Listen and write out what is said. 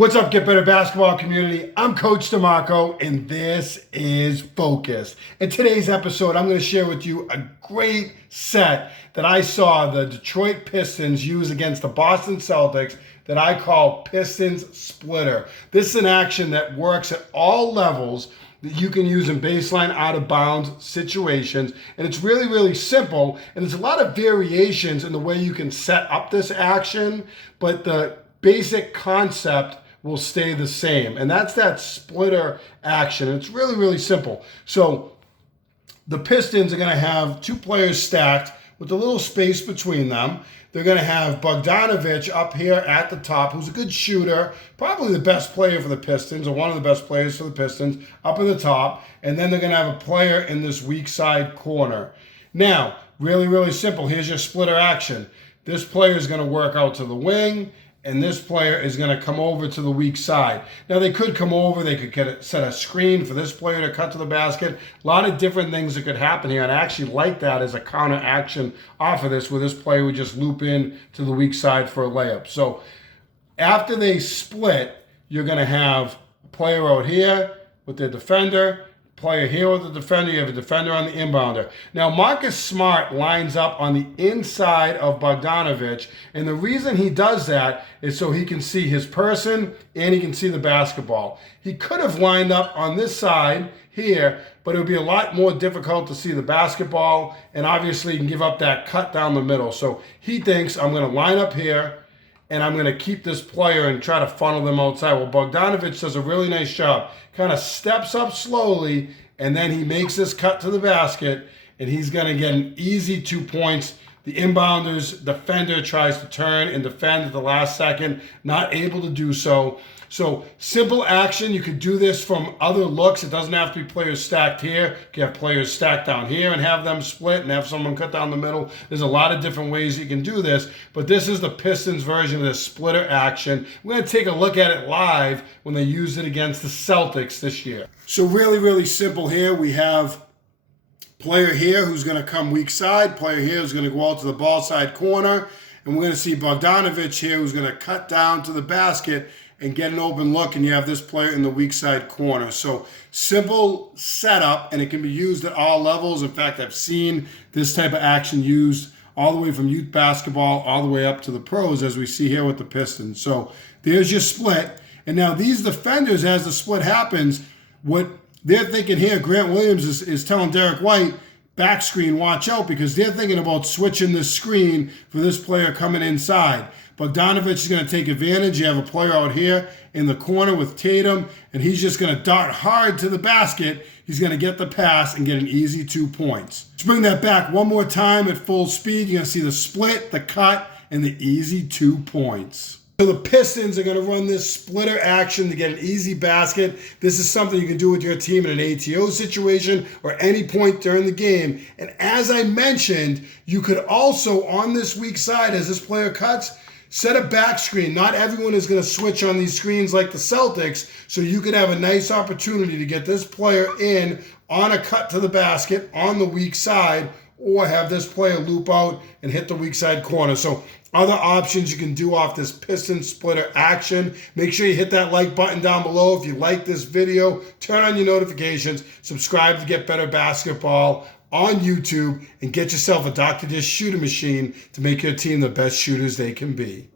What's up, Get Better Basketball community? I'm Coach DeMarco, and this is Focus. In today's episode, I'm going to share with you a great set that I saw the Detroit Pistons use against the Boston Celtics that I call Pistons Splitter. This is an action that works at all levels that you can use in baseline out of bounds situations, and it's really, really simple, and there's a lot of variations in the way you can set up this action, but the basic concept will stay the same, and that's that splitter action. It's really, really simple. So the Pistons are going to have two players stacked with a little space between them. They're going to have Bogdanovich up here at the top, who's a good shooter, probably the best player for the Pistons, or one of the best players for the Pistons, up in the top. And then they're going to have a player in this weak side corner. Now, really, really simple. Here's your splitter action. This player is going to work out to the wing, and this player is going to come over to the weak side. Now, they could come over. They could set a screen for this player to cut to the basket. A lot of different things that could happen here. And I actually like that as a counter action off of this, where this player would just loop in to the weak side for a layup. So after they split, you're going to have a player out here with their defender, player here with the defender. You have a defender on the inbounder. Now, Marcus Smart lines up on the inside of Bogdanovich, and the reason he does that is so he can see his person and he can see the basketball. He could have lined up on this side here, but it would be a lot more difficult to see the basketball, and obviously you can give up that cut down the middle. So he thinks, I'm going to line up here, and I'm going to keep this player and try to funnel them outside. Well, Bogdanovich does a really nice job. Kind of steps up slowly, and then he makes this cut to the basket, and he's going to get an easy 2 points. The inbounder's defender tries to turn and defend at the last second, not able to do so. So simple action. You could do this from other looks. It doesn't have to be players stacked here. You can have players stacked down here and have them split and have someone cut down the middle. There's a lot of different ways you can do this, but this is the Pistons version of this splitter action. We're going to take a look at it live when they used it against the Celtics this year. So really, really simple here. We have player here who's going to come weak side, player here who's going to go out to the ball side corner, and we're going to see Bogdanovich here who's going to cut down to the basket and get an open look, and you have this player in the weak side corner. So simple setup, and it can be used at all levels. In fact, I've seen this type of action used all the way from youth basketball all the way up to the pros, as we see here with the Pistons. So there's your split. And now these defenders, as the split happens, what they're thinking here, Grant Williams is telling Derek White, back screen, watch out, because they're thinking about switching this screen for this player coming inside. Bogdanovich is going to take advantage. You have a player out here in the corner with Tatum, and he's just going to dart hard to the basket. He's going to get the pass and get an easy 2 points. Let's bring that back one more time at full speed. You're going to see the split, the cut, and the easy 2 points. So the Pistons are going to run this splitter action to get an easy basket. This is something you can do with your team in an ATO situation or any point during the game. And as I mentioned, you could also, on this weak side, as this player cuts, set a back screen. Not everyone is going to switch on these screens like the Celtics, so you could have a nice opportunity to get this player in on a cut to the basket on the weak side, or have this player loop out and hit the weak side corner. So other options you can do off this Piston splitter action. Make sure you hit that like button down below if you like this video. Turn on your notifications. Subscribe to Get Better Basketball on YouTube, and get yourself a Dr. Dish shooting machine to make your team the best shooters they can be.